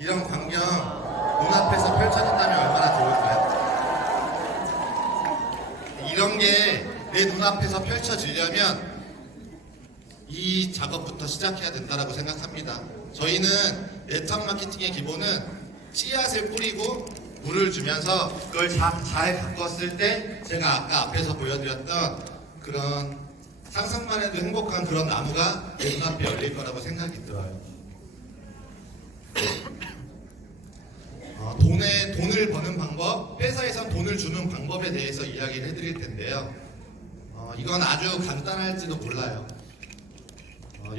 이런 광경 눈앞에서 펼쳐진다면 얼마나 좋을까요? 이런 게 내 눈앞에서 펼쳐지려면 이 작업부터 시작해야 된다고 생각합니다. 저희는 네트워크 마케팅의 기본은 씨앗을 뿌리고 물을 주면서 그걸 잘 가꿨을 때 제가 아까 앞에서 보여드렸던 그런 상상만 해도 행복한 그런 나무가 내 눈앞에 열릴 거라고 생각이 들어요. 돈을 버는 방법, 회사에서 돈을 주는 방법에 대해서 이야기를 해드릴 텐데요. 이건 아주 간단할지도 몰라요.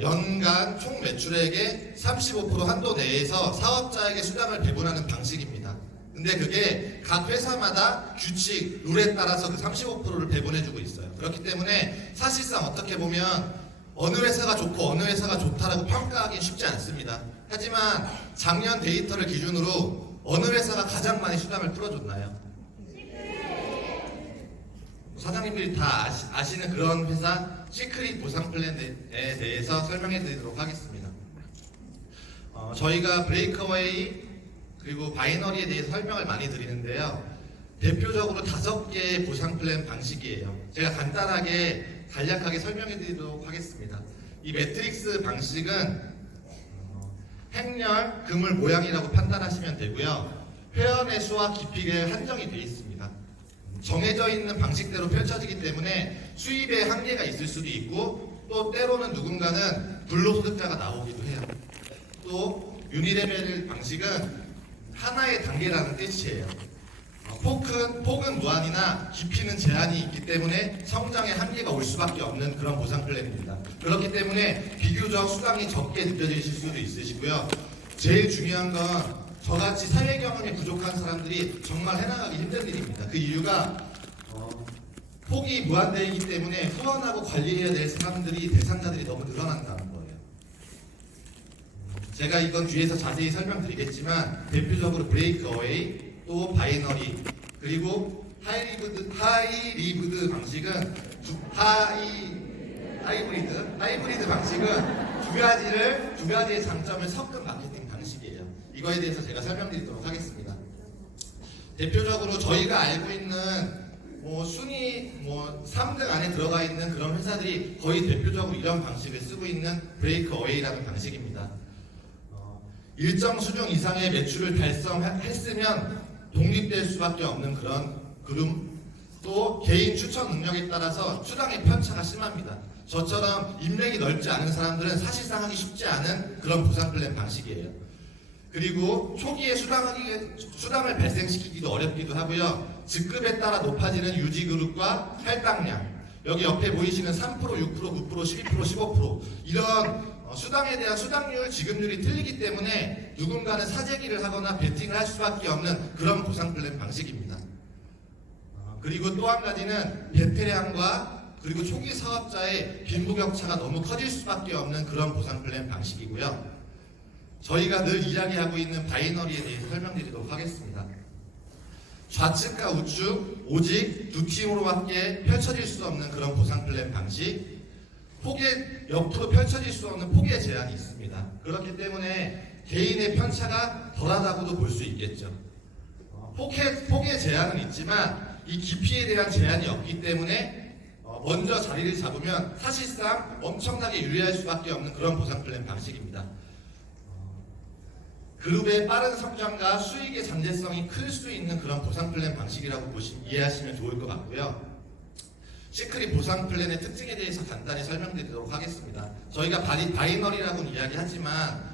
연간 총 매출액의 35% 한도 내에서 사업자에게 수당을 배분하는 방식입니다. 근데 그게 각 회사마다 규칙, 룰에 따라서 그 35%를 배분해주고 있어요. 그렇기 때문에 사실상 어떻게 보면 어느 회사가 좋고 어느 회사가 좋다라고 평가하기는 쉽지 않습니다. 하지만 작년 데이터를 기준으로 어느 회사가 가장 많이 수당을 풀어줬나요? 사장님들이 다 아시는 그런 회사 시크릿 보상 플랜에 대해서 설명해 드리도록 하겠습니다. 저희가 브레이크어웨이 그리고 바이너리에 대해서 설명을 많이 드리는데요. 대표적으로 5개의 보상 플랜 방식이에요. 제가 간단하게 간략하게 설명해 드리도록 하겠습니다. 이 매트릭스 방식은 행렬, 그물 모양이라고 판단하시면 되고요. 회원의 수와 깊이가 한정이 되어 있습니다. 정해져 있는 방식대로 펼쳐지기 때문에 수입에 한계가 있을 수도 있고 또 때로는 누군가는 불로소득자가 나오기도 해요. 또 유니레벨 방식은 하나의 단계라는 뜻이에요. 폭은 무한이나 깊이는 제한이 있기 때문에 성장의 한계가 올 수밖에 없는 그런 보상 플랜입니다. 그렇기 때문에 비교적 수당이 적게 느껴지실 수도 있으시고요. 제일 중요한 건 저같이 사회 경험이 부족한 사람들이 정말 해나가기 힘든 일입니다. 그 이유가 폭이 무한대이기 때문에 후원하고 관리해야 될 사람들이 대상자들이 너무 늘어난다는 거예요. 제가 이건 뒤에서 자세히 설명드리겠지만 대표적으로 브레이크어웨이, 또 바이너리, 그리고 하이리브드 방식은 하이브리드 방식은 두 가지의 장점을 섞은 마케팅 방식이에요. 이거에 대해서 제가 설명드리도록 하겠습니다. 대표적으로 저희가 알고 있는 순위 3등 안에 들어가 있는 그런 회사들이 거의 대표적으로 이런 방식을 쓰고 있는 브레이크어웨이라는 방식입니다. 일정 수준 이상의 매출을 달성했으면 독립될 수밖에 없는 그런 그룹, 또 개인 추천 능력에 따라서 수당의 편차가 심합니다. 저처럼 인맥이 넓지 않은 사람들은 사실상 하기 쉽지 않은 그런 보상 플랜 방식이에요. 그리고 초기에 수당을 발생시키기도 어렵기도 하고요. 직급에 따라 높아지는 유지그룹과 할당량, 여기 옆에 보이시는 3%, 6%, 9%, 12%, 15% 이런 수당에 대한 수당률, 지급률이 틀리기 때문에 누군가는 사재기를 하거나 베팅을 할 수밖에 없는 그런 보상 플랜 방식입니다. 그리고 또 한 가지는 베테랑과 그리고 초기 사업자의 빈부격차가 너무 커질 수밖에 없는 그런 보상 플랜 방식이고요. 저희가 늘 이야기하고 있는 바이너리에 대해서 설명드리도록 하겠습니다. 좌측과 우측 오직 두 팀으로밖에 펼쳐질 수 없는 그런 보상 플랜 방식, 폭의 옆으로 펼쳐질 수 없는 폭의 제한이 있습니다. 그렇기 때문에 개인의 편차가 덜하다고도 볼 수 있겠죠. 폭의 제한은 있지만 이 깊이에 대한 제한이 없기 때문에 먼저 자리를 잡으면 사실상 엄청나게 유리할 수밖에 없는 그런 보상 플랜 방식입니다. 그룹의 빠른 성장과 수익의 잠재성이 클 수 있는 그런 보상 플랜 방식이라고 이해하시면 좋을 것 같고요. 시크릿 보상 플랜의 특징에 대해서 간단히 설명드리도록 하겠습니다. 저희가 바이너리라고는 이야기하지만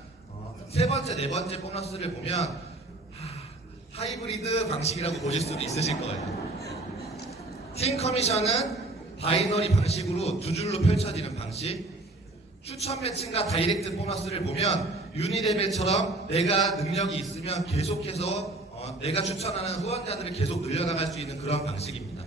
세 번째, 네 번째 보너스를 보면 하이브리드 방식이라고 보실 수도 있으실 거예요. 팀 커미션은 바이너리 방식으로 두 줄로 펼쳐지는 방식, 추천 매칭과 다이렉트 보너스를 보면 유니레벨처럼 내가 능력이 있으면 계속해서 내가 추천하는 후원자들을 계속 늘려나갈 수 있는 그런 방식입니다.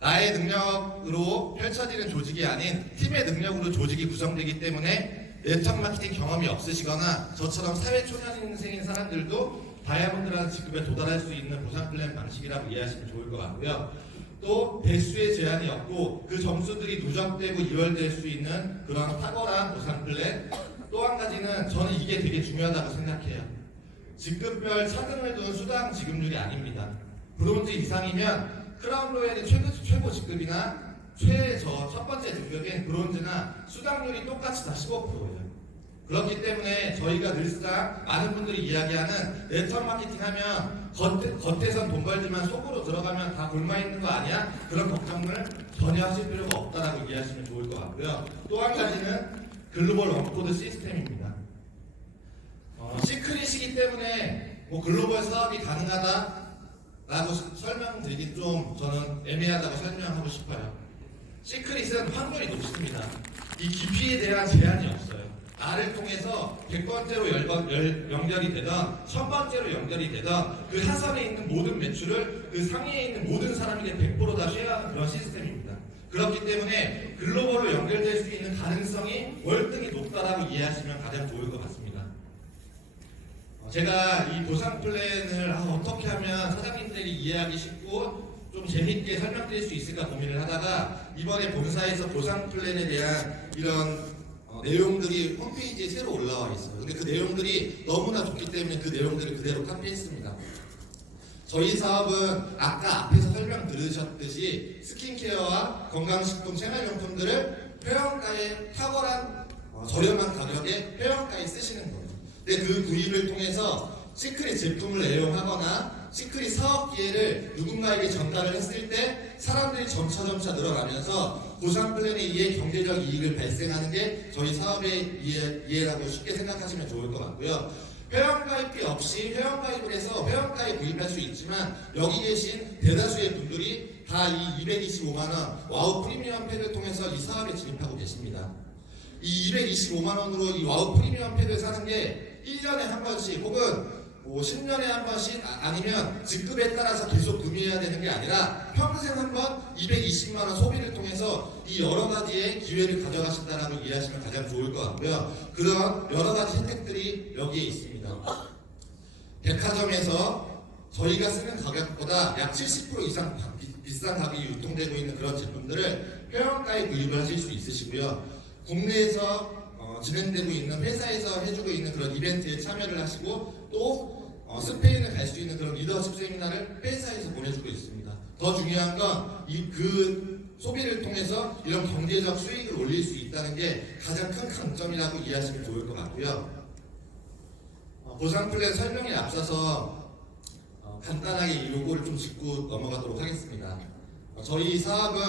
나의 능력으로 펼쳐지는 조직이 아닌 팀의 능력으로 조직이 구성되기 때문에 네트워크 마케팅 경험이 없으시거나 저처럼 사회 초년생인 사람들도 다이아몬드라는 직급에 도달할 수 있는 보상 플랜 방식이라고 이해하시면 좋을 것 같고요. 또 대수의 제한이 없고 그 점수들이 누적되고 이월될 수 있는 그런 탁월한 보상 플랜, 또 한 가지 가지는 저는 이게 되게 중요하다고 생각해요. 직급별 차등을 둔 수당 지급률이 아닙니다. 브론즈 이상이면 크라운 로얄의 최고 직급이나 첫 번째 등급인 브론즈나 수당률이 똑같이 다 15%예요. 그렇기 때문에 저희가 늘상 많은 분들이 이야기하는 네트워크 마케팅 하면 겉에선 돈 벌지만 속으로 들어가면 다 굶어 있는 거 아니야? 그런 걱정을 전혀 하실 필요가 없다라고 이해하시면 좋을 것 같고요. 또 한 가지는 글로벌 원코드 시스템입니다. 시크릿이기 때문에 글로벌 사업이 가능하다라고 설명드리긴 좀 저는 애매하다고 설명하고 싶어요. 시크릿은 확률이 높습니다. 이 깊이에 대한 제한이 없어요. 나를 통해서 100번째로 연결이 되든 1000번째로 연결이 되든 그 하선에 있는 모든 매출을 그 상위에 있는 모든 사람에게 100%다 쉐어하는 그런 시스템입니다. 그렇기 때문에 글로벌로 연결될 수 있는 가능성이 월등히 높다라고 이해하시면 가장 좋을 것 같습니다. 제가 이 보상 플랜을 어떻게 하면 사장님들이 이해하기 쉽고 좀 재밌게 설명드릴 수 있을까 고민을 하다가 이번에 본사에서 보상 플랜에 대한 이런 내용들이 홈페이지에 새로 올라와 있어요. 근데 그 내용들이 너무나 좋기 때문에 그 내용들을 그대로 카피했습니다. 저희 사업은 아까 앞에서 설명 들으셨듯이 스킨케어와 건강식품 생활용품들을 회원가에 탁월한 저렴한 가격에 회원가에 쓰시는 거예요. 근데 그 구입을 통해서 시크릿 제품을 애용하거나 시크릿 사업 기회를 누군가에게 전달을 했을 때 사람들이 점차 늘어나면서 보상 플랜에 의해 경제적 이익을 발생하는 게 저희 사업의 이해라고 쉽게 생각하시면 좋을 것 같고요. 회원가입비 없이 회원가입을 해서 회원가에 구입할 수 있지만 여기 계신 대다수의 분들이 다 이 225만원 와우 프리미엄 팩을 통해서 이 사업에 진입하고 계십니다. 이 225만원으로 이 와우 프리미엄 팩을 사는 게 1년에 한 번씩 혹은 10년에 한 번씩 아니면 직급에 따라서 계속 구매해야 되는 게 아니라 평생 한 번 220만원 소비를 통해서 이 여러 가지의 기회를 가져가신다라고 이해하시면 가장 좋을 것 같고요. 그런 여러 가지 혜택들이 여기에 있습니다. 백화점에서 저희가 쓰는 가격보다 약 70% 이상 비싼 가격이 유통되고 있는 그런 제품들을 회원가에 구입을 하실 수 있으시고요. 국내에서 진행되고 있는 회사에서 해주고 있는 그런 이벤트에 참여를 하시고 또 스페인을 갈 수 있는 그런 리더십 세미나를 회사에서 보내주고 있습니다. 더 중요한 건 그 소비를 통해서 이런 경제적 수익을 올릴 수 있다는 게 가장 큰 강점이라고 이해하시면 좋을 것 같고요. 보상 플랜 설명에 앞서서 간단하게 이 로고를 좀 짚고 넘어가도록 하겠습니다. 저희 사업은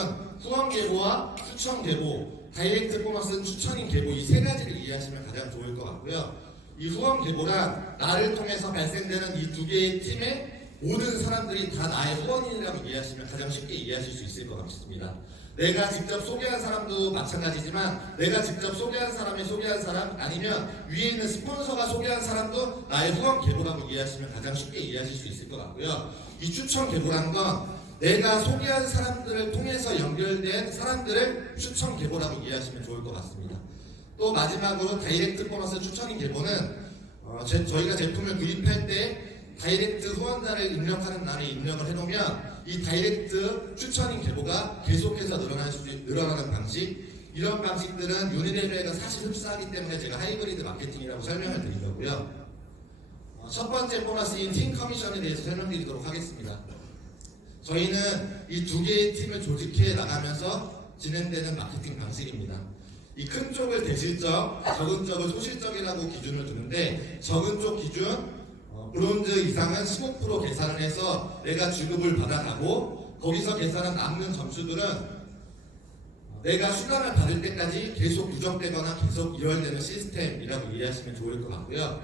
후원 계보와 추천 계보, 다이렉트 보너스 추천인 계보 이 세 가지를 이해하시면 가장 좋을 것 같고요. 이 후원 계보란 나를 통해서 발생되는 이 두 개의 팀의 모든 사람들이 다 나의 후원인이라고 이해하시면 가장 쉽게 이해하실 수 있을 것 같습니다. 내가 직접 소개한 사람도 마찬가지지만 내가 직접 소개한 사람이 소개한 사람 아니면 위에 있는 스폰서가 소개한 사람도 나의 후원 계보라고 이해하시면 가장 쉽게 이해하실 수 있을 것 같고요. 이 추천 계보라는 건 내가 소개한 사람들을 통해서 연결된 사람들을 추천 계보라고 이해하시면 좋을 것 같습니다. 또 마지막으로 다이렉트 보너스 추천인 계보는 저희가 제품을 구입할 때 다이렉트 후원자를 입력하는 날에 입력을 해놓으면 이 다이렉트 추천인 계보가 계속해서 늘어나는 방식, 이런 방식들은 유니레벨과 사실 흡사하기 때문에 제가 하이브리드 마케팅이라고 설명을 드리려고요. 첫 번째 보너스인 팀 커미션에 대해서 설명드리도록 하겠습니다. 저희는 이 두 개의 팀을 조직해 나가면서 진행되는 마케팅 방식입니다. 이 큰 쪽을 대실적, 적은 쪽을 소실적이라고 기준을 두는데 적은 쪽 기준 브론즈 이상은 15% 계산을 해서 내가 지급을 받아가고 거기서 계산한 남는 점수들은 내가 수당을 받을 때까지 계속 누적되거나 계속 이월되는 시스템이라고 이해하시면 좋을 것 같고요.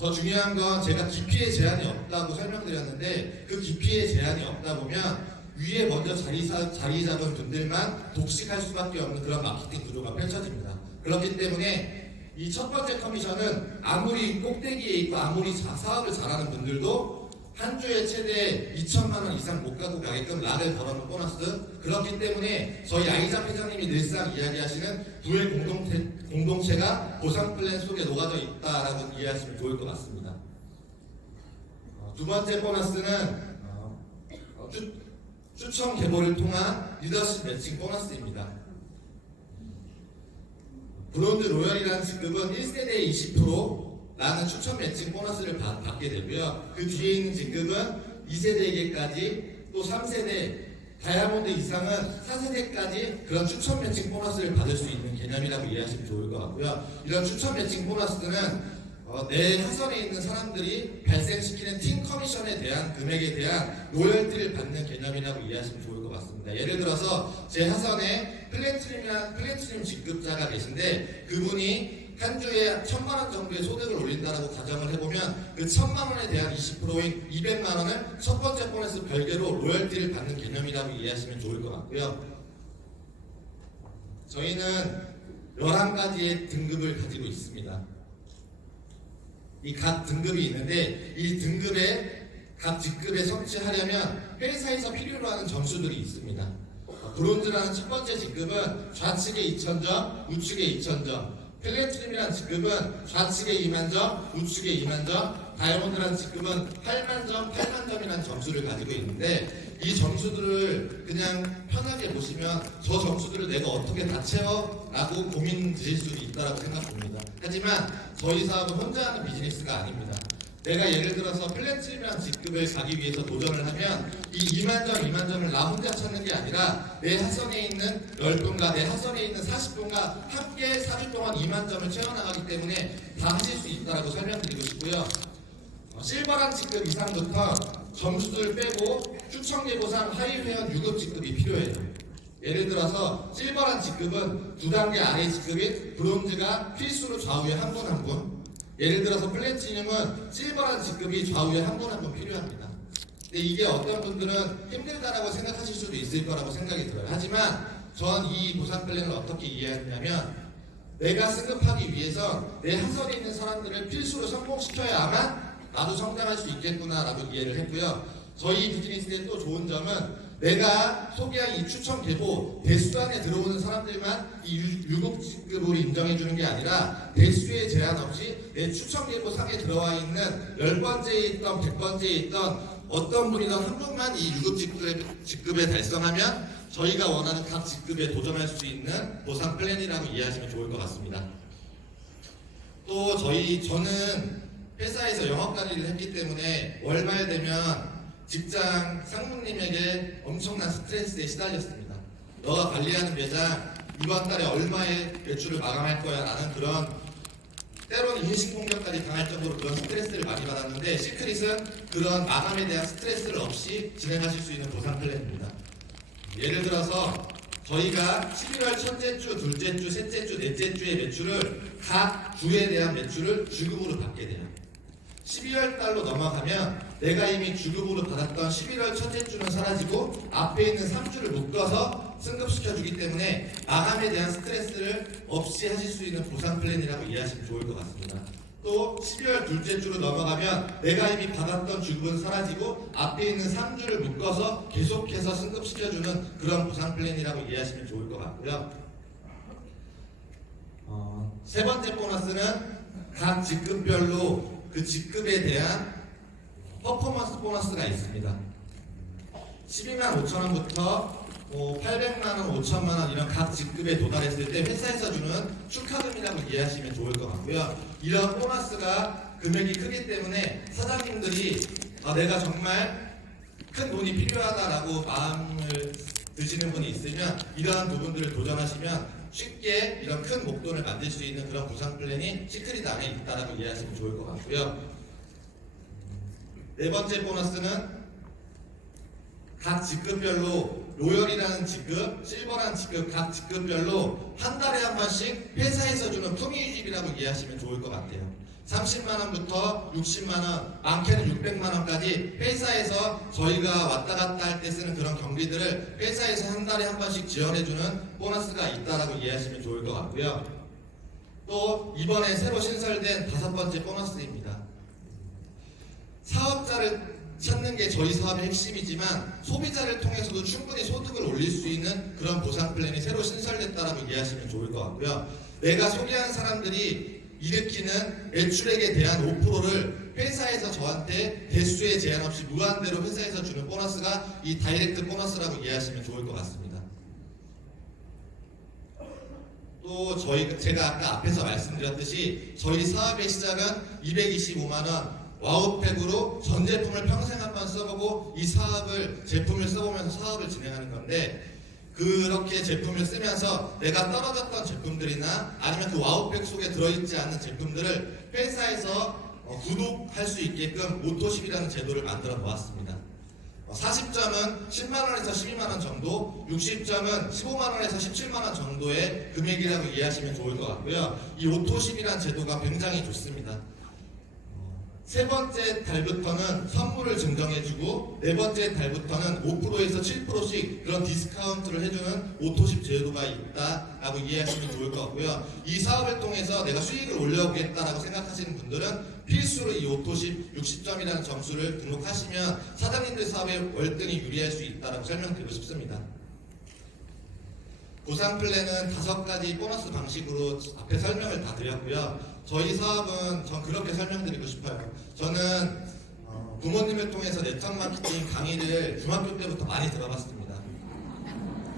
더 중요한 건 제가 깊이의 제한이 없다고 설명드렸는데 그 깊이의 제한이 없다 보면 위에 먼저 자리 잡은 분들만 독식할 수밖에 없는 그런 마케팅 구조가 펼쳐집니다. 그렇기 때문에 이 첫 번째 커미션은 아무리 꼭대기에 있고 아무리 사업을 잘하는 분들도 한 주에 최대 2천만 원 이상 못 갖고 가게끔 락을 걸어놓은 보너스. 그렇기 때문에 저희 아이작 회장님이 늘상 이야기하시는 부의 공동체가 보상 플랜 속에 녹아져 있다라고 이해하시면 좋을 것 같습니다. 두 번째 보너스는 추천 계보를 통한 리더십 매칭 보너스입니다. 브론즈 로열이라는 직급은 1세대에 20%라는 추천 매칭 보너스를 받게 되고요. 그 뒤에 있는 직급은 2세대에게까지 또 3세대 다이아몬드 이상은 4세대까지 그런 추천 매칭 보너스를 받을 수 있는 개념이라고 이해하시면 좋을 것 같고요. 이런 추천 매칭 보너스는 내 하선에 있는 사람들이 발생시키는 팀 커미션에 대한 금액에 대한 로열티를 받는 개념이라고 이해하시면 좋을 것 같습니다. 예를 들어서 제 하선에 플래티늄 직급자가 계신데 그분이 한 주에 1,000만원 정도의 소득을 올린다라고 가정을 해보면 그 1,000만원에 대한 20%인 200만원을 첫 번째 보너스 별개로 로열티를 받는 개념이라고 이해하시면 좋을 것 같고요. 저희는 11가지의 등급을 가지고 있습니다. 이 각 등급이 있는데 이 등급에 각 직급에 성취하려면 회사에서 필요로 하는 점수들이 있습니다. 브론즈라는 첫 번째 직급은 좌측에 2,000점, 우측에 2,000점. 플래티늄이라는 직급은 좌측에 2만점, 우측에 2만점. 다이아몬드라는 직급은 8만점, 8만점이라는 점수를 가지고 있는데 이 점수들을 그냥 편하게 보시면 저 점수들을 내가 어떻게 다 채워? 라고 고민 드실 수도 있다고 생각합니다. 하지만 저희 사업은 혼자 하는 비즈니스가 아닙니다. 내가 예를 들어서 플래티늄이라는 직급을 가기 위해서 도전을 하면 이 2만점, 2만점을 나 혼자 찾는 게 아니라 내 하선에 있는 10분과 내 하선에 있는 40분과 함께 4주 동안 2만점을 채워나가기 때문에 다 하실 수 있다고 설명드리고 싶고요. 실버란 직급 이상부터 점수들 빼고 추천예보상 하위 회원 6급 직급이 필요해요. 예를 들어서 실버란 직급은 2단계 아래 직급인 브론즈가 필수로 좌우에 한 분 한 분. 예를 들어서 플래티늄은 실버란 직급이 좌우에 한 분 한 분 필요합니다. 근데 이게 어떤 분들은 힘들다라고 생각하실 수도 있을 거라고 생각이 들어요. 하지만 전 이 보상 플랜을 어떻게 이해하냐면 내가 승급하기 위해서 내 하선에 있는 사람들을 필수로 성공시켜야만 나도 성장할 수 있겠구나라고 이해를 했고요. 저희 비즈니스의 또 좋은 점은 내가 소개한 이 추천 계보 대수단에 들어오는 사람들만 이 유급직급으로 인정해주는 게 아니라 대수에 제한 없이 내 추천 계보 상에 들어와 있는 10번째에 있던 100번째에 있던 어떤 분이든 한 분만 이 유급직급에 달성하면 저희가 원하는 각 직급에 도전할 수 있는 보상 플랜이라고 이해하시면 좋을 것 같습니다. 또 저는 회사에서 영업관리를 했기 때문에 월말 되면 직장 상무님에게 엄청난 스트레스에 시달렸습니다. 너가 관리하는 매장 이번 달에 얼마의 매출을 마감할 거야 라는 그런 때로는 인신공격까지 당할 정도로 그런 스트레스를 많이 받았는데 시크릿은 그런 마감에 대한 스트레스를 없이 진행하실 수 있는 보상 플랜입니다. 예를 들어서 저희가 11월 첫째 주, 둘째 주, 셋째 주, 넷째 주의 매출을 각 주에 대한 매출을 주급으로 받게 돼요. 12월 달로 넘어가면 내가 이미 주급으로 받았던 11월 첫째 주는 사라지고 앞에 있는 3주를 묶어서 승급시켜주기 때문에 마감에 대한 스트레스를 없이 하실 수 있는 보상 플랜이라고 이해하시면 좋을 것 같습니다. 또 12월 둘째 주로 넘어가면 내가 이미 받았던 주급은 사라지고 앞에 있는 3주를 묶어서 계속해서 승급시켜주는 그런 보상 플랜이라고 이해하시면 좋을 것 같고요. 세 번째 보너스는 각 직급별로 그 직급에 대한 퍼포먼스 보너스가 있습니다. 12만 5천 원부터 800만 원, 5천만 원 이런 각 직급에 도달했을 때 회사에서 주는 축하금이라고 이해하시면 좋을 것 같고요. 이런 보너스가 금액이 크기 때문에 사장님들이 내가 정말 큰 돈이 필요하다라고 마음을 드시는 분이 있으면 이러한 부분들을 도전하시면 쉽게 이런 큰 목돈을 만들 수 있는 그런 보상 플랜이 시크릿 안에 있다라고 이해하시면 좋을 것 같고요. 네 번째 보너스는 각 직급별로 로열이라는 직급, 실버라는 직급 각 직급별로 한 달에 한 번씩 회사에서 주는 품위유지비라고 이해하시면 좋을 것 같아요. 30만 원부터 60만 원, 많게는 600만 원까지 회사에서 저희가 왔다 갔다 할 때 쓰는 그런 경비들을 회사에서 한 달에 한 번씩 지원해주는 보너스가 있다라고 이해하시면 좋을 것 같고요. 또 이번에 새로 신설된 5번째 보너스입니다. 사업자를 찾는 게 저희 사업의 핵심이지만 소비자를 통해서도 충분히 소득을 올릴 수 있는 그런 보상 플랜이 새로 신설됐다라고 이해하시면 좋을 것 같고요. 내가 소개한 사람들이 일으키는 매출액에 대한 5%를 회사에서 저한테 대수에 제한 없이 무한대로 회사에서 주는 보너스가 이 다이렉트 보너스라고 이해하시면 좋을 것 같습니다. 또 또 제가 아까 앞에서 말씀드렸듯이 저희 사업의 시작은 225만 원 와우팩으로 전 제품을 평생 한번 써보고 이 제품을 써보면서 사업을 진행하는 건데, 그렇게 제품을 쓰면서 내가 떨어졌던 제품들이나 아니면 그 와우팩 속에 들어있지 않는 제품들을 회사에서 구독할 수 있게끔 오토십이라는 제도를 만들어 놓았습니다. 40점은 10만원에서 12만원 정도, 60점은 15만원에서 17만원 정도의 금액이라고 이해하시면 좋을 것 같고요. 이 오토십이라는 제도가 굉장히 좋습니다. 세 번째 달부터는 선물을 증정해주고, 네 번째 달부터는 5%에서 7%씩 그런 디스카운트를 해주는 오토십 제도가 있다라고 이해하시면 좋을 것 같고요. 이 사업을 통해서 내가 수익을 올려보겠다라고 생각하시는 분들은 필수로 이 오토십 60점이라는 점수를 등록하시면 사장님들 사업에 월등히 유리할 수 있다라고 설명드리고 싶습니다. 보상 플랜은 5가지 보너스 방식으로 앞에 설명을 다 드렸고요. 저희 사업은 전 그렇게 설명드리고 싶어요. 저는 부모님을 통해서 네트워크 마케팅 강의를 중학교 때부터 많이 들어봤습니다.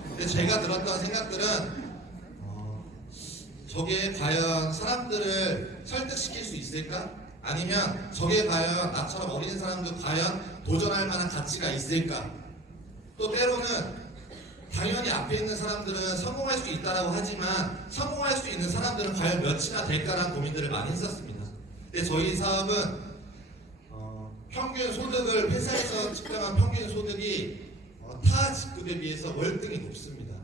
근데 제가 들었던 생각들은 저게 과연 사람들을 설득시킬 수 있을까? 아니면 저게 과연 나처럼 어린 사람도 과연 도전할 만한 가치가 있을까? 또 때로는 당연히 앞에 있는 사람들은 성공할 수 있다라고 하지만 성공할 수 있는 사람들은 과연 몇이나 될까라는 고민들을 많이 했었습니다. 근데 저희 사업은 평균 소득을 회사에서 측정한 평균 소득이 타 직급에 비해서 월등히 높습니다.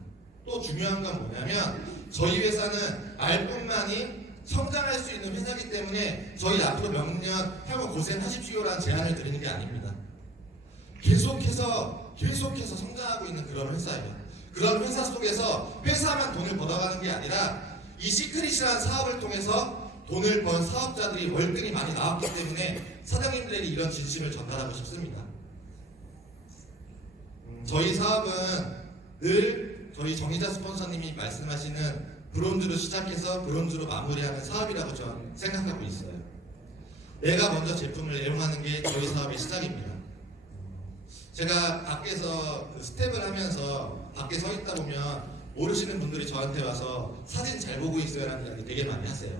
또 중요한 건 뭐냐면 저희 회사는 말뿐만이 성장할 수 있는 회사이기 때문에 저희 앞으로 몇 년 향후 고생하십시오라는 제안을 드리는 게 아닙니다. 계속해서 성장하고 있는 그런 회사예요. 그런 회사 속에서 회사만 돈을 벌어가는 게 아니라 이 시크릿이라는 사업을 통해서 돈을 번 사업자들이 월등히 많이 나왔기 때문에 사장님들에게 이런 진심을 전달하고 싶습니다. 저희 사업은 늘 저희 정의자 스폰서님이 말씀하시는 브론즈로 시작해서 브론즈로 마무리하는 사업이라고 저는 생각하고 있어요. 내가 먼저 제품을 애용하는 게 저희 사업의 시작입니다. 제가 밖에서 스텝을 하면서 밖에 서 있다 보면 모르시는 분들이 저한테 와서 사진 잘 보고 있어요라는 이야기 되게 많이 하세요.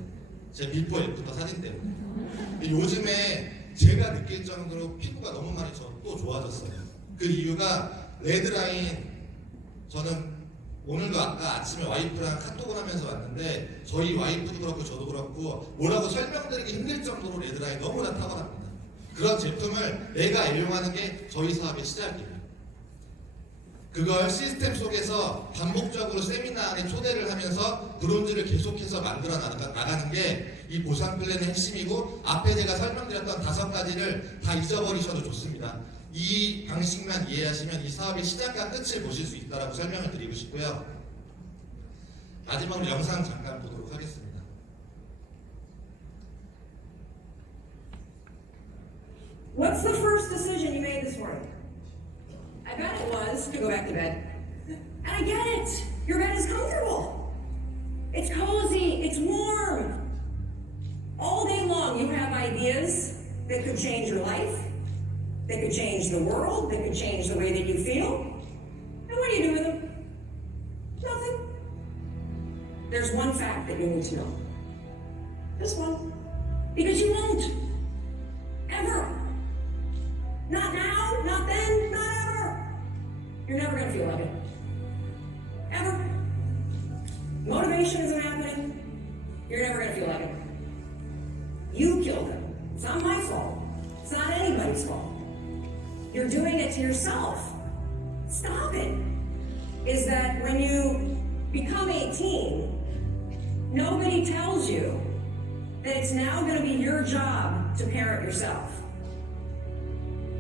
제 비포 애프터 사진 때문에. 근데 요즘에 제가 느낄 정도로 피부가 너무 많이 또 좋아졌어요. 그 이유가 레드라인, 저는 오늘도 아까 아침에 와이프랑 카톡을 하면서 왔는데 저희 와이프도 그렇고 저도 그렇고 뭐라고 설명드리기 힘들 정도로 레드라인 너무나 탁월합니다. 그런 제품을 내가 애용하는 게 저희 사업의 시작이에요. 그걸 시스템 속에서 반복적으로 세미나에 초대를 하면서 브론즈를 계속해서 만들어 나가는 게 이 보상 플랜의 핵심이고, 앞에 제가 설명드렸던 5가지를 다 잊어버리셔도 좋습니다. 이 방식만 이해하시면 이 사업의 시작과 끝을 보실 수 있다고 설명을 드리고 싶고요. 마지막으로 영상 잠깐 보도록 하겠습니다. What's the first decision you made this morning? I bet it was to go back to bed. And I get it. Your bed is comfortable. It's cozy. It's warm. All day long you have ideas that could change your life, that could change the world, that could change the way that you feel. And what do you do with them? Nothing. There's one fact that you need to know. This one. Because you won't. Ever. Not now, not then, not ever. You're never going to feel like it. Ever. Motivation isn't happening. You're never going to feel like it. You killed him. It's not my fault. It's not anybody's fault. You're doing it to yourself. Stop it. Is that when you become 18, nobody tells you that it's now going to be your job to parent yourself.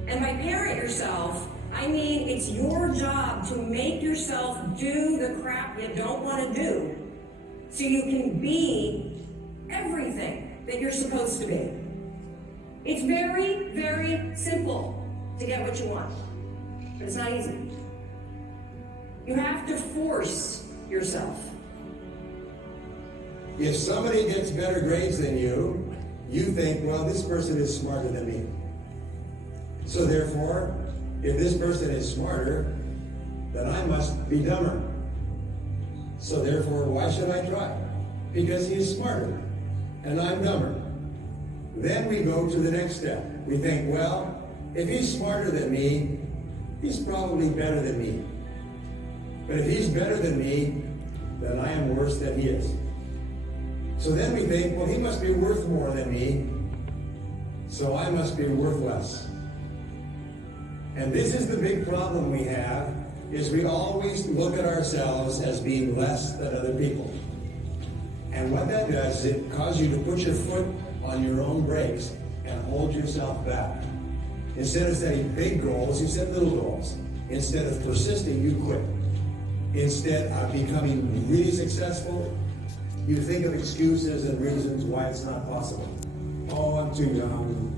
And by parent yourself, I mean it's your job to make yourself do the crap you don't want to do so you can be everything that you're supposed to be. It's very, very simple to get what you want, but it's not easy. You have to force yourself. If somebody gets better grades than you, you think, well, this person is smarter than me. So therefore, if this person is smarter, then I must be dumber. So therefore, why should I try? Because he's smarter and I'm dumber. Then we go to the next step. We think, well, if he's smarter than me, he's probably better than me. But if he's better than me, then I am worse than he is. So then we think, well, he must be worth more than me, so I must be worth less. And this is the big problem we have, is we always look at ourselves as being less than other people. And what that does is it causes you to put your foot on your own brakes and hold yourself back. Instead of setting big goals, you set little goals. Instead of persisting, you quit. Instead of becoming really successful, you think of excuses and reasons why it's not possible. Oh, I'm too young.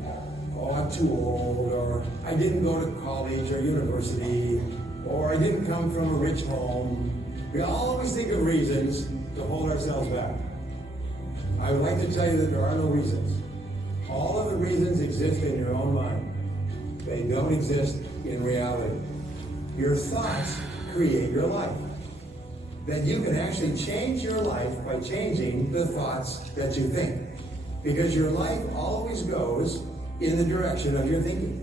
Oh, I'm too old. Or I didn't go to college or university. Or I didn't come from a rich home. We always think of reasons to hold ourselves back. I would like to tell you that there are no reasons. All of the reasons exist in your own mind. They don't exist in reality. Your thoughts create your life. That you can actually change your life by changing the thoughts that you think. Because your life always goes in the direction of your thinking.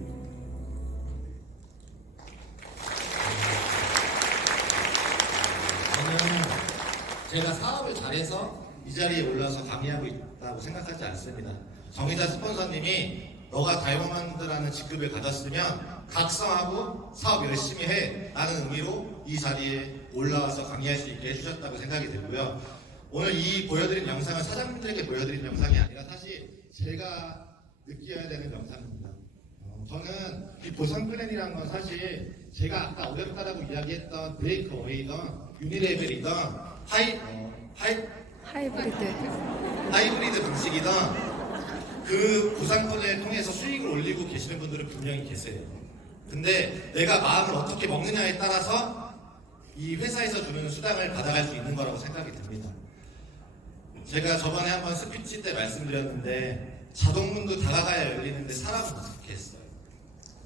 저는 제가 사업을 잘해서 이 자리에 올라서 강의하고 있다고 생각하지 않습니다. 정의자 스폰서님이 너가 다이아몬드라는 직급을 가졌으면 각성하고 사업 열심히 해 라는 의미로 이 자리에 올라와서 강의할 수 있게 해주셨다고 생각이 되고요. 오늘 이 보여드린 영상은 사장님들에게 보여드린 영상이 아니라 사실 제가 느껴야 되는 영상입니다. 저는 이 보상 플랜이라는 건 사실 제가 아까 어렵다라고 이야기했던 브레이크어웨이던 유니레벨이던 하이브리드 방식이던 그 보상권을 통해서 수익을 올리고 계시는 분들은 분명히 계세요. 근데 내가 마음을 어떻게 먹느냐에 따라서 이 회사에서 주는 수당을 받아갈 수 있는 거라고 생각이 듭니다. 제가 저번에 한번 스피치 때 말씀드렸는데 자동문도 다가가야 열리는데 사람은 어떻게 했어요?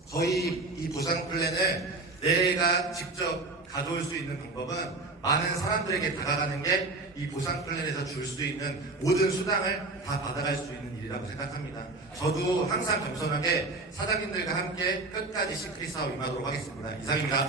저희 이 보상 플랜을 내가 직접 가져올 수 있는 방법은 많은 사람들에게 다가가는 게 이 보상 플랜에서 줄 수 있는 모든 수당을 다 받아갈 수 있는 일이라고 생각합니다. 저도 항상 겸손하게 사장님들과 함께 끝까지 시크릿 사업 임하도록 하겠습니다. 이상입니다.